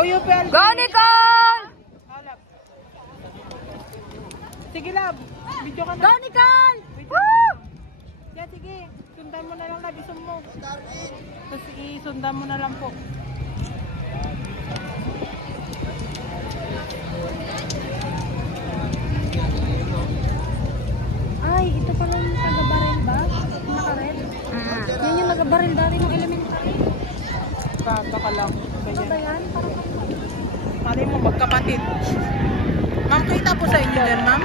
Go UPLB! Go, Nicole! Love. Sige, love. Video ka na. Go, Nicole! Video Woo! ka na. Yeah, sige. Sundan mo na lang, love. Isum mo. Tapos isundan mo na lang po. Ay, ito pala yung taga-baril ba? Naka-red? Yan yung taga-baril dati ng elementary. Baka ka lang. Ano ba Ganyan. yan? Parang Mali mo, magkapatid. Ma'am, kita po sa inyo din, ma'am?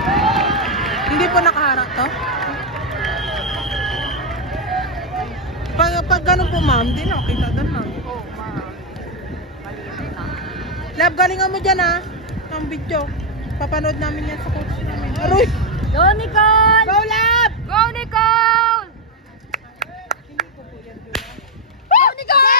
Hindi po nakaharap to? Pag ganun po, ma'am, di na kita doon, ma'am. Oo, ma'am. Maliit na. Love, galingan mo dyan, ha? Ang video. Papanood namin yan sa coach namin. Aroy! Go, Nicole! Go, love! Go, Nicole! Hindi ko po yan, di ba? Go, Nicole!